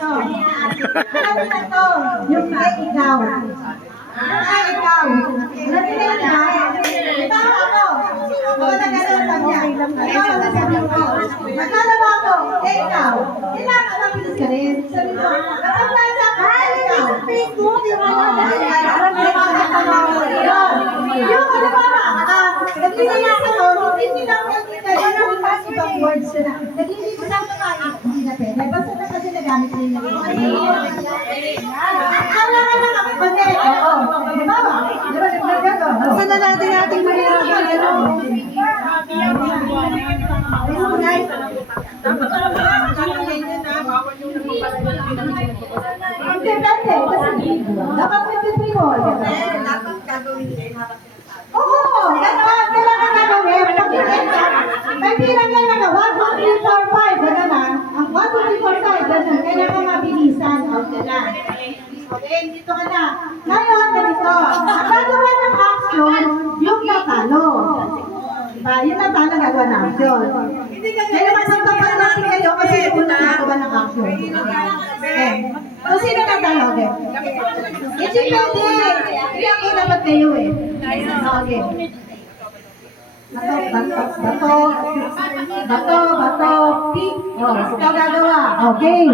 ito. Ano na to? Yung ikaw. Ikaw. Narinig ka? Ikaw ako. Ako na gano'n lang niya. Ikaw ang sabi ko. Magkalawa ko. Ikaw. Kailangan mabilis ka rin. Sabi ko, kapag sa ikaw. Facebook, yung mga yung ano ba ba? Naglilinis ako, hindi lang yung ibang words na. Naglilinis ako hindi na pwede. Basta na kasi nagamit rin na rin. Kala ka lang ako pwede. Oo. Di ba ba? Di ba nagagago? Basta na natin ating mahirap na ano. Hindi pwede. Dapat may mo. Dapat gagawin din. Oo, gano'n. Kailangan gagawin. May bilang yan na 1, 2, 3, 4, 5. Gano'n na. Ang 1, 2, 3, 4, 5. Gano'n. Kailangan mabilisan. Out ka na. Okay, dito ka na. Ngayon, ganito. Ang gagawa ng action, yung natalo. Diba? Yung natalo gagawa ng action. Kaya magpapapal natin kayo kasi yung nagawa ng action. Okay. So, sino natalo? Okay. Hindi pwede. Hindi ako dapat kayo eh. Okay. Bato, pink. Oh, ikaw gagawa. Okay.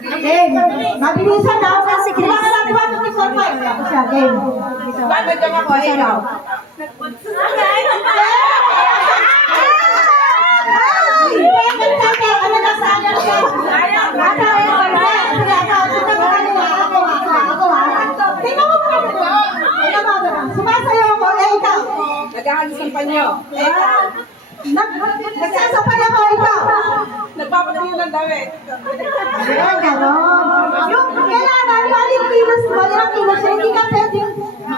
Okay. Mabilisan daw. Kailangan natin 1, 2, 3, 4, 5. Tapos siya, game. Bakit lang ako, ikaw? Ano na sayang siya? Sumasayaw ako, ikaw. Naghahalis ang panyo. Ikaw. Nagsasapay ako, ikaw. Nagpapalayo ng damit. Ayan, gano'n. Yung kailangan, yung kilos mo, yung kilos mo, hindi ka pwedeng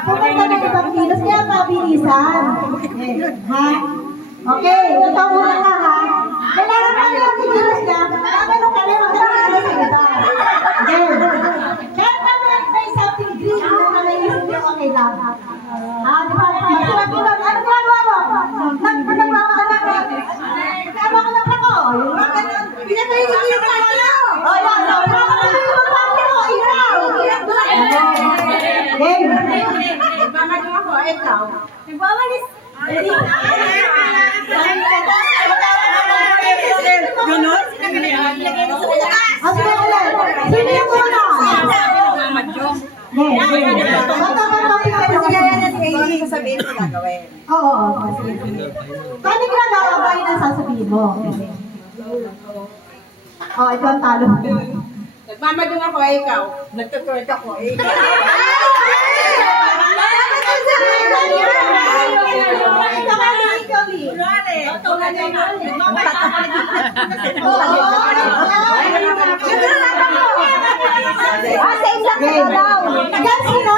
pumunta ng ibang kilos, kaya mabilisan. Ha? Okay, ikaw muna ka, ha? Kailangan mo yung kilos niya, gano'n ka rin, magkakaroon sa iba. Okay. Kahit naman may something green na naisip niyo, okay lang. Di ba? Magsulat-sulat. Ano ginagawa mo? Nagmamaanak ka. Nagkama ka ng ako. Yung mga ganun. Pinatahimik yung ano. O, yan. Pinatahimik yung ako. Ikaw. Game. Nagmamagawa ko, ikaw. Nagwawalis. Ganon? Sige ulit. Sino yung una? Sasabihin mo gagawin. Oo. Paano ginagawa ba yun ang sasabihin mo? Ito ang talo. Nagmamadung ako, ikaw. Nagtutulit ako, ikaw. Same lang daw. Yan, sino?